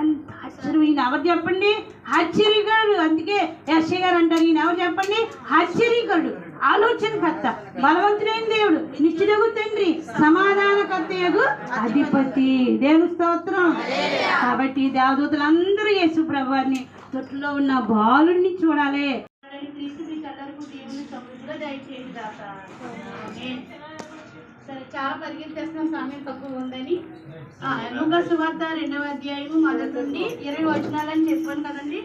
ఎంత ఆశ్చర్యం! ఈయన ఎవరు చెప్పండి? ఆశ్చర్యకరుడు. అందుకే యెషయా గారు అంటారు, ఈయన ఎవరు చెప్పండి? ఆశ్చర్యకరుడు, ఆలోచనకర్త, బలవంతుడైన దేవుడు, నిత్యుడగు తండ్రి, సమాధానకర్తయగు అధిపతి. దేవుని స్తోత్రం. కాబట్టి దేవదూతలందరూ యేసు ప్రభువారిని తొట్టులో ఉన్న బాలుడిని చూడాలి. సరే, చాలా పరిగెత్తేస్తున్నాం, సమయం తక్కువ ఉందని. లూకా సువార్త 2వ అధ్యాయము మొదటి నుండి 20 వచనాలని చెప్పాను కదండి.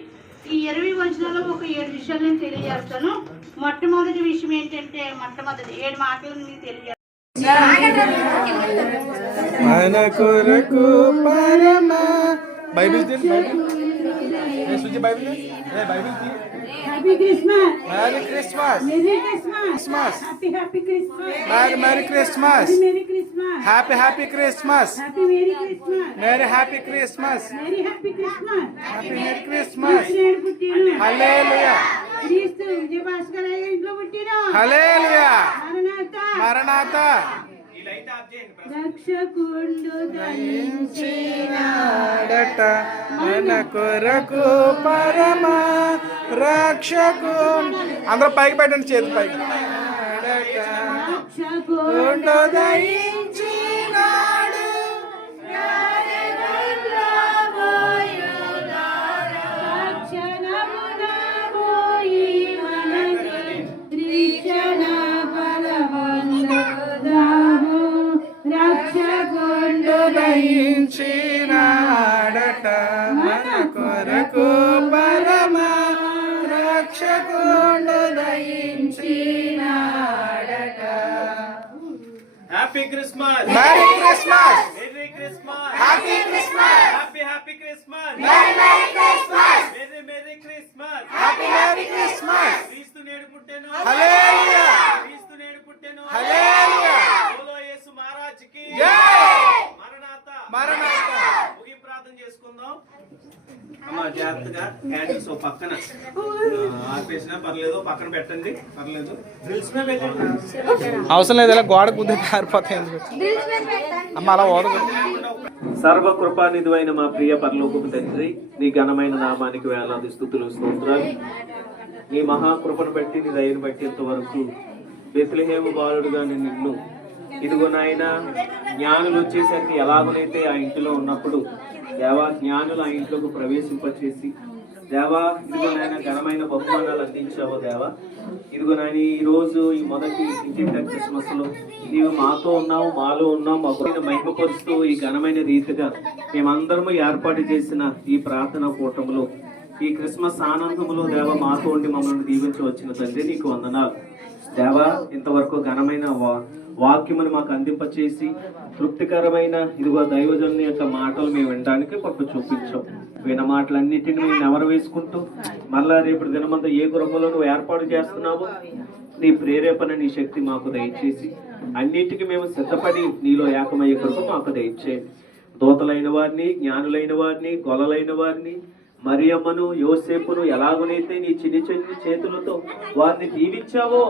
ఈ 20 వచనాల్లో ఒక 7 విషయాలు నేను తెలియజేస్తాను. మొట్టమొదటి విషయం ఏంటంటే, మొట్టమొదటి 7 మాటలను మీకు తెలియజేస్తాను. మన కొరకు పరమ Bible happy Christmas, merry Christmas, merry Christmas, happy Christmas, merry Christmas, merry Christmas, happy Christmas, happy merry Christmas, merry happy Christmas, merry happy Christmas, happy merry Christmas. నేను పుట్టిన హల్లెలూయా, క్రీస్తు విజయభాస్కర్ అయ్య ఇంట్లో పుట్టిన. హల్లెలూయా, మరణాత మరణాత. రక్షకుండు దయించినాడట మన కొరకు పరమ రక్షకు. అందరూ పైకి పెట్టండి, చేతి పైకి. రక్షకుండు దయించినాడు దయించినాడట మన కొరకు పరమ రక్షకుండు దయించినాడట. Happy Christmas, merry Christmas, merry Christmas, happy Christmas, happy Christmas, merry Christmas, merry Christmas, happy merry Christmas. క్రీస్తు నేడు పుట్టెను, హల్లెలూయా, క్రీస్తు నేడు పుట్టెను, హల్లెలూయా. బోలో యేసు మహారాజ్ కి జై. మరణాత. మరణాత. ముగి ప్రార్థన చేసుకుందాం. అమ్మ జాగ్రత్తగా క్యాండిల్స్ ఓ పక్కన ఆపేసినా పర్లేదు, పక్కన పెట్టండి, పర్లేదు. అవసరం లేదు, ఇలా గోడ కుదిరి పారిపోతాయి. అమ్మ అలా ఓడదు. సర్వకృపానిధివైన మా ప్రియ పరలోకపు తండ్రి, నీ ఘనమైన నామానికి వేలాది స్తుతులు స్తోత్రాలు. నీ మహాకృపను బట్టి, నీ దయను బట్టి ఇంతవరకు బెత్లెహేము బాలుడుగా నిన్ను ఇదిగో నాయన, జ్ఞానులు వచ్చేసరికి ఎలాగనైతే ఆ ఇంటిలో ఉన్నప్పుడు దేవా జ్ఞానులు ఆ ఇంట్లోకి ప్రవేశింపచేసి దేవా ఇదిగో నాయన ఘనమైన బహుమానాలు అందించావు దేవా. ఇదిగో నాయన ఈ రోజు ఈ మొదటి ఇంటింట క్రిస్మస్ లో నీవు మాతో ఉన్నావు, మాలో ఉన్నావు, మాకు మహిమపరుస్తూ ఈ ఘనమైన రీతిగా మేమందరము ఏర్పాటు చేసిన ఈ ప్రార్థనా కూటములో ఈ క్రిస్మస్ ఆనందములో దేవ మాతో ఉండి మమ్మల్ని దీవించవచ్చిన తండ్రి నీకు వందనాలు దేవా. ఇంతవరకు ఘనమైన వాక్యమును మాకు అందింపచేసి తృప్తికరమైన ఇదిగో దైవజనుని యొక్క మాటలు మేము వినడానికి పప్పు చూపించాం. విన మాటలన్నిటిని మేము నెవరు వేసుకుంటూ మళ్ళా రేపు దినమంతా ఏ గృహంలో నువ్వు ఏర్పాటు చేస్తున్నావో నీ ప్రేరేపణ, నీ శక్తి మాకు దయచేసి అన్నిటికీ మేము సిద్ధపడి నీలో ఏకమయ్యే కృప మాకు దయచేయండి. దూతలైన వారిని, జ్ఞానులైన వారిని, గొల్లలైన వారిని, మరియమ్మను, యోసేపును ఎలాగనైతే నీ చిన్ని చిన్ని చేతులతో వారిని దీవించావో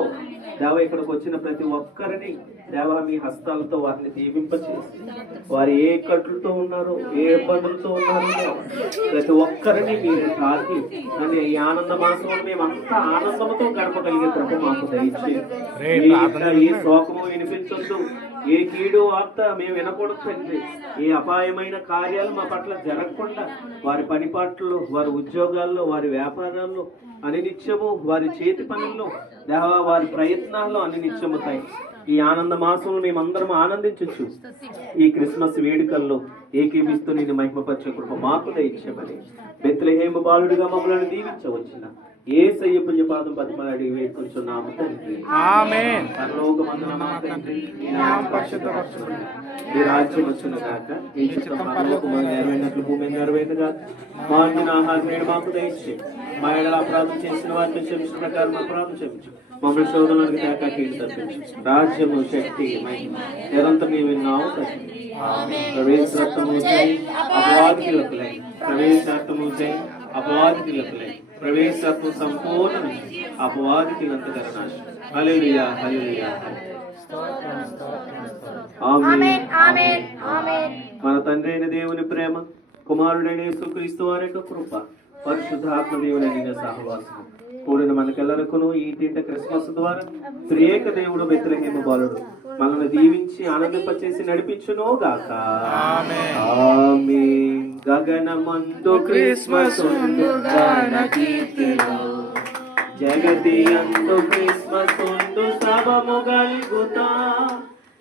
దేవ, ఇక్కడికి వచ్చిన ప్రతి ఒక్కరిని దేవ మీ హస్తాలతో వారిని దీవింపచేసి వారు ఏ కట్లతో ఉన్నారో, ఏ ఇబ్బందులతో ఉన్నారో ప్రతి ఒక్కరిని మీరు తాకి నన్ను ఈ ఆనంద మాసంలో మేమంతా ఆనందంతో గడపగలిగే కృప మాకు దయచేయండి. ఏ శోకము వినిపించొద్దు, ఏ కీడు వార్త మేము వినకూడదు తండ్రి. ఏ అపాయమైన కార్యాలు మా పట్ల జరగకుండా వారి పని పాటల్లో, వారి ఉద్యోగాల్లో, వారి వ్యాపారాల్లో అనినిత్యము, వారి చేతి పనుల్లో దేవ వారి ప్రయత్నాల్లో అనినిత్యముతాయి. ఈ ఆనంద మాసంలో మేమందరం ఆనందించచ్చు. ఈ క్రిస్మస్ వేడుకల్లో ఏకీభిస్తూ నేను మహిమపరిచే కృప మాకు దయచేయమని బెత్లెహేము బాలుడిగా మమ్మల్ని దీవించవచ్చిన యేసయ్య పుణ్యపాదం బతిమలాడి వేడుకొంచున్నాము తండ్రి. ఆమేన్. పరలోకమందున మా తండ్రి, నీ నామం పరిశుద్ధపరచబడును, నీ రాజ్యం వచ్చును గాక, నీ చిత్తం పరలోకమందు నెరవేరినట్లు భూమి మీద నెరవేరును గాక. మా అనుదిన ఆహారం నేడు మాకు దయచేయి. మా ఎడల అపరాధం చేసిన వారిని క్షమించిన ప్రకారం అపరాధం క్షమించు. మమ్మల్ని శోధనలకు తేక కీడు తప్పించు. రాజ్యము, శక్తి, మహిమ నిరంతరం నీవు విన్నావు తండ్రి. ప్రవేశరక్తము జై అపవాదికులకులై, ప్రవేశరక్తము జై అపవాదికులకులై, ప్రవేశత్వం సంపూర్ణమై అపవాదికులంతగా నాశనం. హల్లెలూయా, హల్లెలూయా. ఆమేన్. మన తండ్రి అయిన దేవుని ప్రేమ, కుమారుడైన యేసుక్రీస్తు వారి యొక్క కృప, పరిశుద్ధాత్మ దేవుడైన సహవాసం కూడిన మనకెల్లరకును ఈ తింట క్రిస్మస్ ద్వారా త్రియేక దేవుడు బెత్లెహేము బాలుడు మనల్ని దీవించి ఆనందింపచేసి నడిపించును గాక. ఆమేన్. గగనమందు క్రిస్మస్ జగతి అందు క్రిస్మస్ సభము గల్గుతా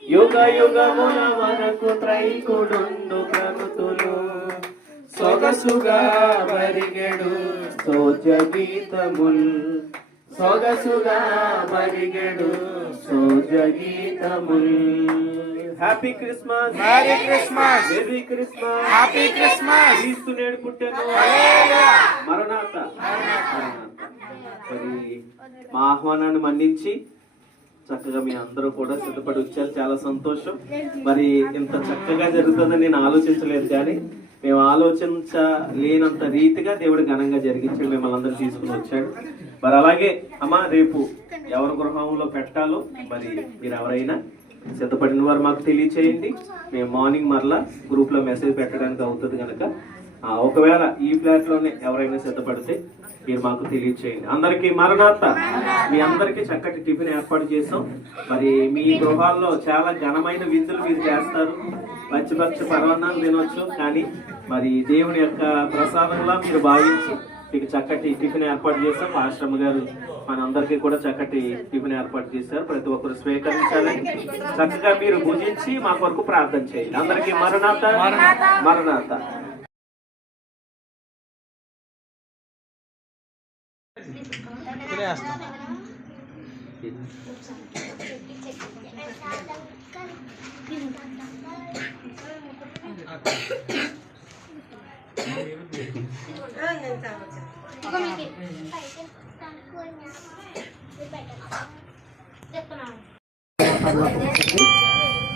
యుగ యుగముల వరకు త్రైకుడుండు ప్రభుతులు సొగసుగా బరిగెడు సోజ గీతముల్ సొగసుగా బరిగెడు సోజ గీతముల్. Happy Christmas, merry Christmas, merry Christmas, happy Christmas. క్రీస్తు నేడు పుట్టెను. మరణాత. మరి మా ఆహ్వానాన్ని మన్నించి చక్కగా మీ అందరూ కూడా సిద్ధపడి వచ్చారు. చాలా సంతోషం. మరి ఇంత చక్కగా జరుగుతుందని నేను ఆలోచించలేదు, కానీ మేము ఆలోచించలేనంత రీతిగా దేవుడు ఘనంగా జరిగించి మిమ్మల్ని అందరూ తీసుకుని వచ్చాడు. మరి అలాగే అమ్మ, రేపు ఎవరి గృహంలో పెట్టాలో మరి మీరు ఎవరైనా సిద్ధపడిన వారు మాకు తెలియచేయండి. మేము మార్నింగ్ మరలా గ్రూప్ లో మెసేజ్ పెట్టడానికి అవుతుంది కనుక ఒకవేళ ఈ ఫ్లాట్ లోనే ఎవరైనా సిద్ధపడితే మీరు మాకు తెలియచేయండి. అందరికీ మరణాత. మీ అందరికీ చక్కటి టిఫిన్ ఏర్పాటు చేసాం. మరి మీ గృహాల్లో చాలా ఘనమైన విందులు మీరు చేస్తారు, పచ్చి పచ్చి పర్వణాలు తినొచ్చు, కానీ మరి దేవుని యొక్క ప్రసాదంలా మీరు భావించి మీకు చక్కటి టిఫిన్ ఏర్పాటు చేస్తాం. ఆశ్రమ గారు మనందరికీ కూడా చక్కటి టిఫిన్ ఏర్పాటు చేశారు. ప్రతి ఒక్కరు స్వీకరించాలని చక్కగా మీరు భుజించి మా కొరకు ప్రార్థన చేయండి. అందరికీ మరణాత, మరణాత.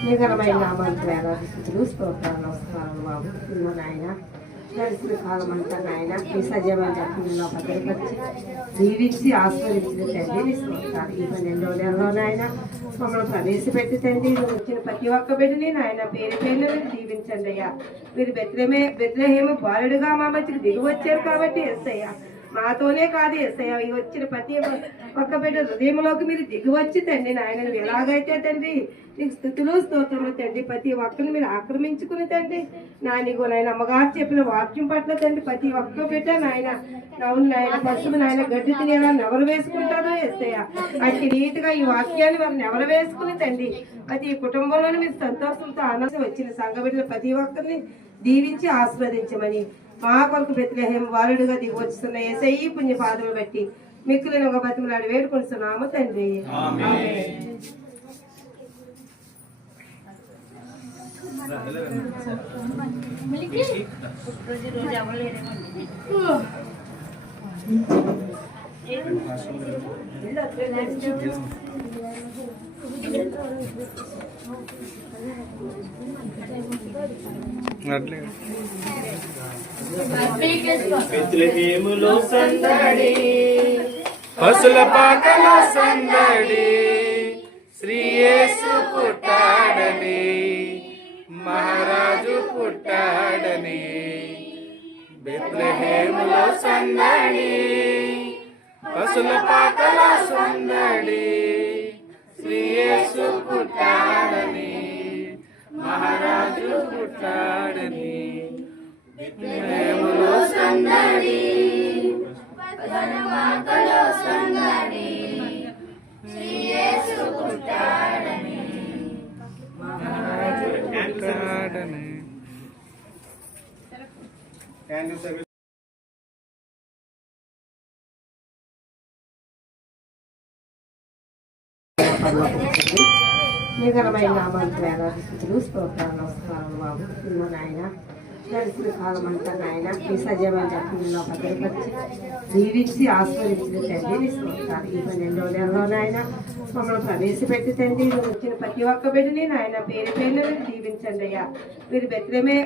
నిఘనమైన నామానికి వేలాది స్థుతులు, స్తోత్రాలు, నమస్కారాలు బాబు. ఇదిగో నాయన గడిచిన కాలం అంతా నాయన మీ సజీవమైన జపంలో భద్రపరిచి దీవించి ఆస్వాదించిన తండ్రి నీ స్తోత్రాలు. ఈ 12వ నెలలో నాయన మమ్మల్ని ప్రవేశపెట్టి తండ్రి వచ్చిన ప్రతి ఒక్క బిడ్డని నాయన పేరు పేర్లు దీవించండి అయ్యా. మీరు బెత్లెహేము బాలుడుగా మా మధ్యకి దిగి వచ్చారు కాబట్టి యేసయ్యా, మాతోనే కాదు యేసయ్యా, ఈ వచ్చిన ప్రతి ఒక్క బిడ్డ హృదయంలోకి మీరు దిగి వచ్చి తండ్రి నాయన నువ్వు ఎలాగైతే తండ్రి నీకు స్థుతులు స్తోత్రములు తండ్రి ప్రతి ఒక్కరిని మీరు ఆక్రమించుకుని తండ్రి నీకు నాయన అమ్మగారు చెప్పిన వాక్యం పట్ల తండ్రి ప్రతి ఒక్క బిడ్డ నాయన నవ్వు నాయన పశువు నాయన గడ్డి తినేలా నెవరు వేసుకుంటారో యేసయ్యా, అట్టి నీట్గా ఈ వాక్యాన్ని వారు నెవరు వేసుకుని తండ్రి ప్రతి కుటుంబంలోని మీరు సంతోషంతో ఆనందం వచ్చిన సంఘ బిడ్డలు ప్రతి ఒక్కరిని దీవించి ఆస్వాదించమని మా కొరకు బెత్లెహేము బాలుడుగా దిగి వస్తున్న యేసయ్య పుణ్య పాదములు బట్టి మిక్కులను ఒక బతిమలాడి వేడుకొనిస్తున్నాము తండ్రి. బెత్లెహేములో సందడి, పశుల పాకలో సందడి, శ్రీ యేసు పుట్టాడని, మహారాజు పుట్టాడని. బెత్లెహేములో సందడి, పశుల పాకలో సందడి, శ్రీ యేసు పుట్టాడని, మహారాజు పుట్టాడని. బెత్లెహేములో సందడి, పశుల పాకలో సందడి, శ్రీ యేసు పుట్టాడని, మహారాజు పుట్టాడని. నిఘనమైన నామానికి వేలాది స్థుతులు, స్తోత్రాలు, నమస్కారాలు బాబు. ఇదిగో నాయన గడిచిన కాలం అంతా నాయన మీ సజీవమైన జపంలో భద్రపరిచి దీవించి ఆస్వాదించిన తండ్రి నీ స్తోత్రాలు. ఈ 12వ నెలలో నాయన మమ్మల్ని ప్రవేశపెట్టి తండ్రి వచ్చిన ప్రతి ఒక్క బిడ్డని నాయన పేరు పేర్లు దీవించండి అయ్యా. మీరు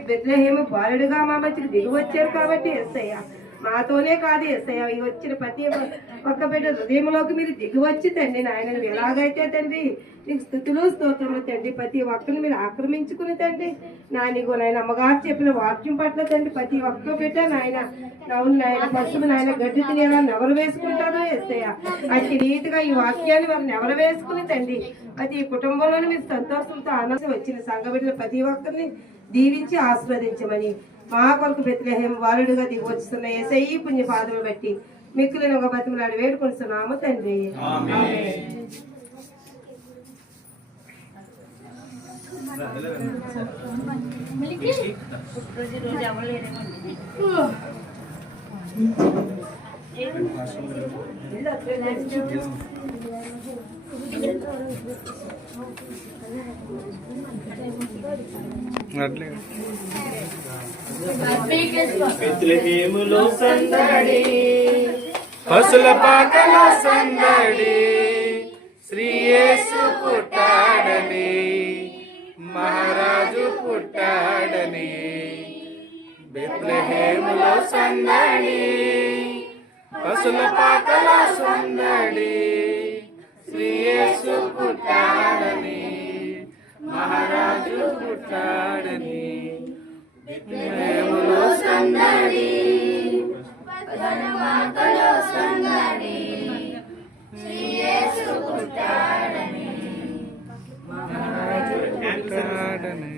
బెత్లెహేము బాలుడుగా మా మధ్యకి దిగి వచ్చారు కాబట్టి యేసయ్యా, మాతోనే కాదు యేసయ్య ఈ వచ్చిన ప్రతి ఒక్క బిడ్డ హృదయంలోకి మీరు దిగివచ్చి తండ్రి నాయన నువ్వు ఎలాగైతే తండ్రి నీకు స్తుతులు స్తోత్రములు తండ్రి ప్రతి ఒక్కరిని మీరు ఆక్రమించుకుని తండ్రి నాయనగో నాయన అమ్మగారు చెప్పిన వాక్యం పట్ల తండ్రి ప్రతి ఒక్క బిడ్డ నాయన నవ్వులు నాయన పసుపు నాయన గడ్డి తినేలా నెవరు వేసుకుంటారో యేసయ్య అట్టి రీతిగా ఈ వాక్యాన్ని వారు నెవరు వేసుకుని తండ్రి ప్రతి కుటుంబంలోని మీరు సంతోషంతో ఆనందం వచ్చిన సంఘ బిడ్డలు ప్రతి ఒక్కరిని దీవించి ఆశీర్వదించమని మా కొరకు బెత్లెహేము బాలుడుగా దిగి వస్తున్న యేసయ్య పుణ్య పాదములు బట్టి మిక్కులను ఒక బతిమలాడి వేడుకొనిస్తున్నాము తండ్రి బెత్లెహేములో సందడి పశుల పాకలో సందడి శ్రీ యేసు పుట్టాడని మహారాజు పుట్టాడని బెత్లెహేములో సందడి పశుల పాకలో సందడి శ్రీ యేసు పుట్టాడని మహారాజు పుట్టాడని బెత్లెహేములో సందడి పుట్టాడని